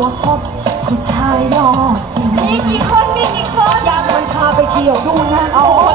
ว่าพบผู้ชายหล่อมีกี่คนมีกี่คนอยากมันพาไปเที่ยวดูนะโอ้โ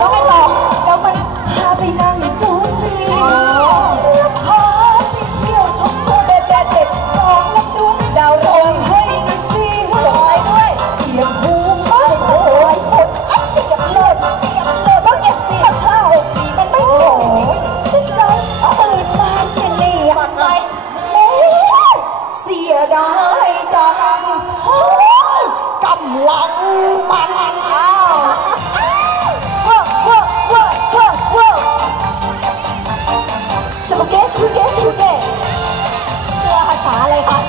าษาอะไรคะ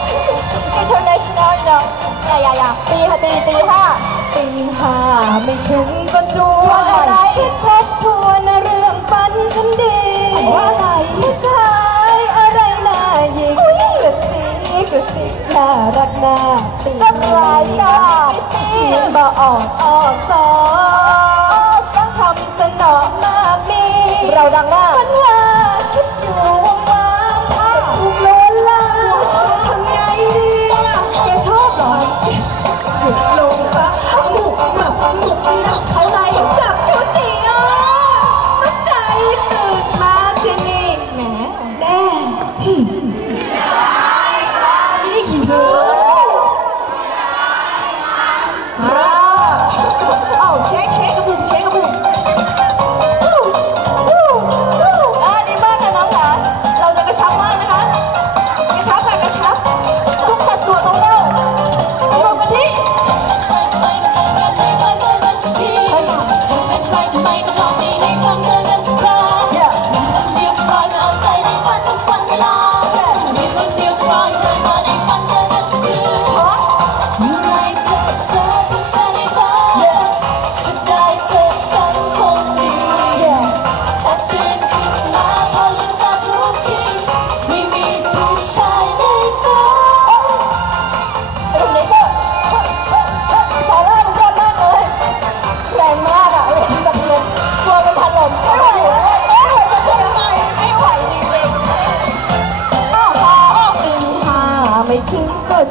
international เนาะอย่าอย่าอย่าตีค่ะตีตีห้าตีห้าไม่ถึงก็จวนอะไรทบทวนเรื่องฝันฉันดีว่าอะไรผู้ชายอะไรน่าหยิกกระซิกกระซิกน่ารักน่าตีก็รายชอบเสียงบ่อ่อนอ่อนสอนต้อง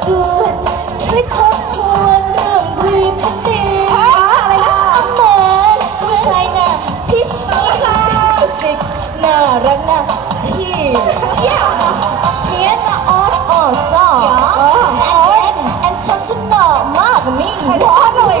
งก็จวนคิดทบทวนเรื่องรีบฉันดีอะไรนะแมนผู้ชายน่ะที่ชิคสิกน่ารักน่ะที่เยี่ยมเพี้ยนออดออดซ่อแอนแอนชอบสนอมากนี่ว้าเลย